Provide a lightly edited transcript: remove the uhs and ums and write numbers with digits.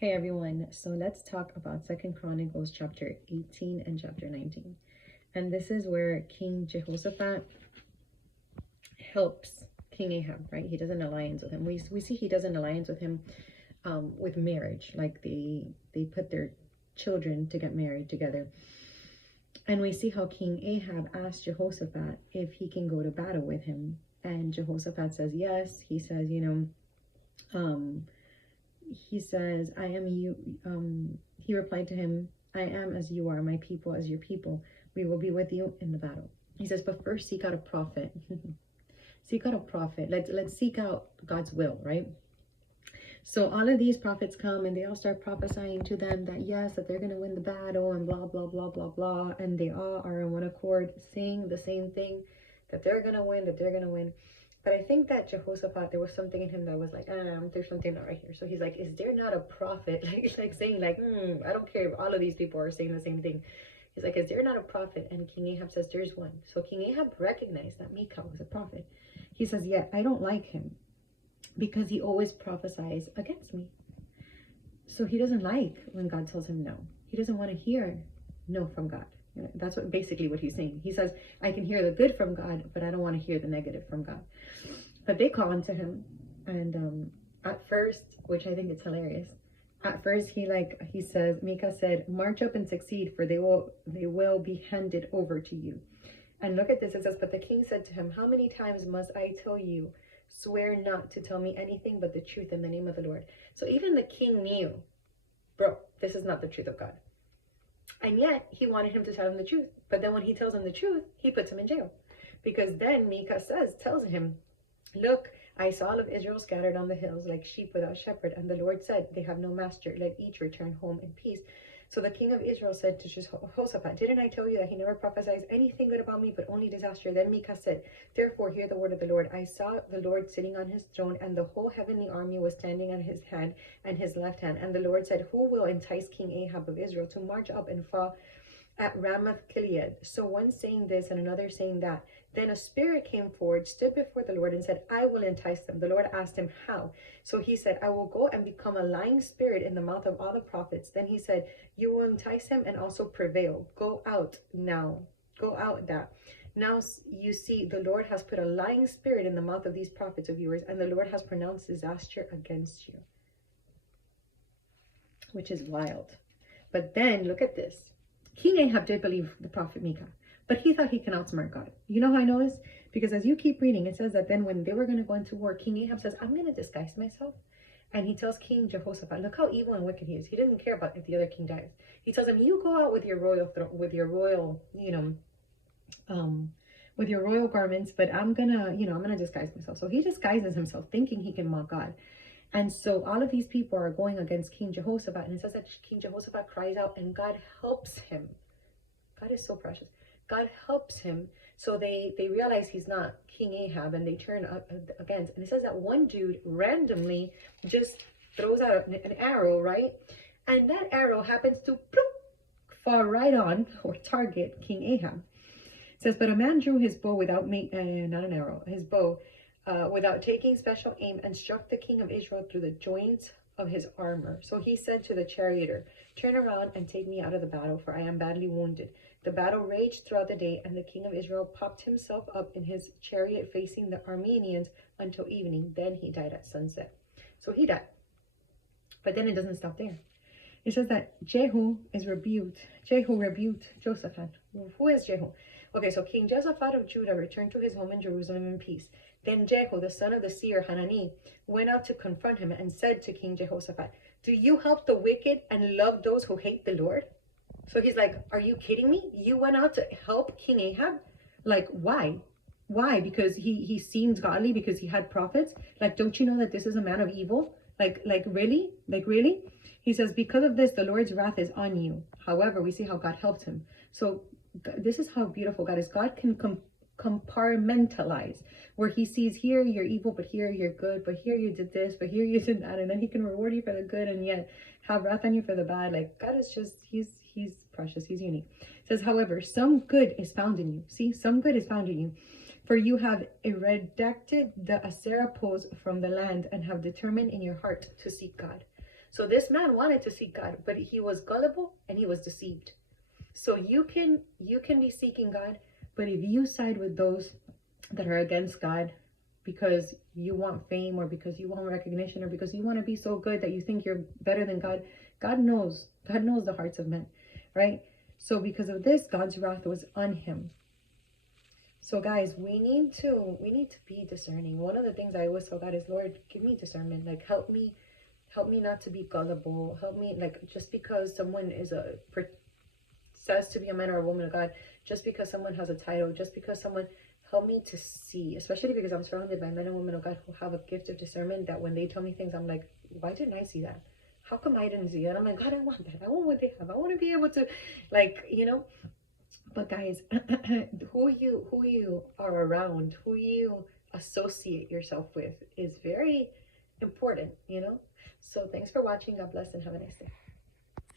Hey everyone, so let's talk about Second Chronicles chapter 18 and chapter 19. And this is where King Jehoshaphat helps King Ahab, right? He does an alliance with him. We see he does an alliance with him with marriage, like they put their children to get married together. And we see how King Ahab asked Jehoshaphat if he can go to battle with him. And Jehoshaphat says yes. He says, he says, I am you. He replied to him, I am as you are, my people as your people. We will be with you in the battle. He says, but first seek out a prophet. Seek out a prophet. Let's seek out God's will, right? So all of these prophets come and they all start prophesying to them that yes, that they're going to win the battle and blah, blah, blah, blah, blah. And they all are in one accord saying the same thing, that they're going to win, that they're going to win. But I think that Jehoshaphat, there was something in him that was like, there's something not right here. So he's like, is there not a prophet? Like saying like, I don't care if all of these people are saying the same thing. He's like, is there not a prophet? And King Ahab says, there's one. So King Ahab recognized that Micah was a prophet. He says, yeah, I don't like him because he always prophesies against me. So he doesn't like when God tells him no. He doesn't want to hear no from God. That's basically what he's saying. He says, I can hear the good from God, but I don't want to hear the negative from God. But they call unto him. And at first, which I think is hilarious, at first he says, Micah said, march up and succeed, for they will be handed over to you. And look at this, it says, but the king said to him, how many times must I tell you, swear not to tell me anything but the truth in the name of the Lord. So even the king knew, bro, this is not the truth of God. And yet he wanted him to tell him the truth. But then when he tells him the truth, he puts him in jail. Because then Micah tells him, look, I saw all of Israel scattered on the hills like sheep without shepherd. And the Lord said, they have no master. Let each return home in peace. So the king of Israel said to Jehoshaphat, didn't I tell you that he never prophesies anything good about me, but only disaster? Then Micah said, therefore hear the word of the Lord. I saw the Lord sitting on his throne, and the whole heavenly army was standing on his hand and his left hand. And the Lord said, who will entice King Ahab of Israel to march up and fall at Ramoth Gilead? So one saying this and another saying that. Then a spirit came forward, stood before the Lord, and said, I will entice them. The Lord asked him, how? So he said, I will go and become a lying spirit in the mouth of all the prophets. Then he said, you will entice him and also prevail. Go out now. Go out that. Now you see, the Lord has put a lying spirit in the mouth of these prophets of yours, and the Lord has pronounced disaster against you. Which is wild. But then look at this. King Ahab did believe the prophet Micah, but he thought he can outsmart God. You know how I know this? Because as you keep reading, it says that then when they were going to go into war, King Ahab says, I'm going to disguise myself. And he tells King Jehoshaphat, look how evil and wicked he is. He doesn't care about if the other king dies. He tells him, you go out with your royal with your royal garments, but I'm gonna disguise myself. So he disguises himself, thinking he can mock God. And so all of these people are going against King Jehoshaphat. And it says that King Jehoshaphat cries out and God helps him. God is so precious. God helps him. So they realize he's not King Ahab and they turn against. And it says that one dude randomly just throws out an arrow, right? And that arrow happens to fall right on or target King Ahab. It says, but a man drew his bow without without taking special aim and struck the king of Israel through the joints of his armor. So he said to the charioteer, turn around and take me out of the battle, for I am badly wounded. The battle raged throughout the day, and the king of Israel popped himself up in his chariot facing the Arameans until evening. Then he died at sunset. So he died. But then it doesn't stop there. It says that Jehu rebuked Jehoshaphat. Who is Jehu? Okay, so King Jehoshaphat of Judah returned to his home in Jerusalem in peace. Then Jehu, the son of the seer Hanani, went out to confront him and said to King Jehoshaphat, do you help the wicked and love those who hate the Lord? So he's like, are you kidding me? You went out to help King Ahab? Like, why? Why? Because he seemed godly, because he had prophets? Like, don't you know that this is a man of evil? Like really? Like, really? He says, because of this, the Lord's wrath is on you. However, we see how God helped him. So this is how beautiful God is. God can compartmentalize, where he sees here you're evil, but here you're good, but here you did this, but here you did that, and then he can reward you for the good and yet have wrath on you for the bad. Like, God is just, he's precious, he's unique. It says, however, some good is found in you. See, some good is found in you. For you have eradicated the Asherah poles from the land and have determined in your heart to seek God. So this man wanted to seek God, but he was gullible and he was deceived. So you can be seeking God, but if you side with those that are against God because you want fame or because you want recognition or because you want to be so good that you think you're better than God, God knows the hearts of men, right? So because of this, God's wrath was on him. So guys, we need to be discerning. One of the things I always tell God is, Lord, give me discernment. Like, help me not to be gullible. Help me, like, just because someone says to be a man or a woman of God, just because someone has a title, just because someone, help me to see, especially because I'm surrounded by men and women of God who have a gift of discernment, that when they tell me things, I'm like, why didn't I see that? How come I didn't see it? I'm like, God, I want that. I want what they have. I want to be able to, like, but guys, who you are around, who you associate yourself with is very important, So thanks for watching. God bless and have a nice day.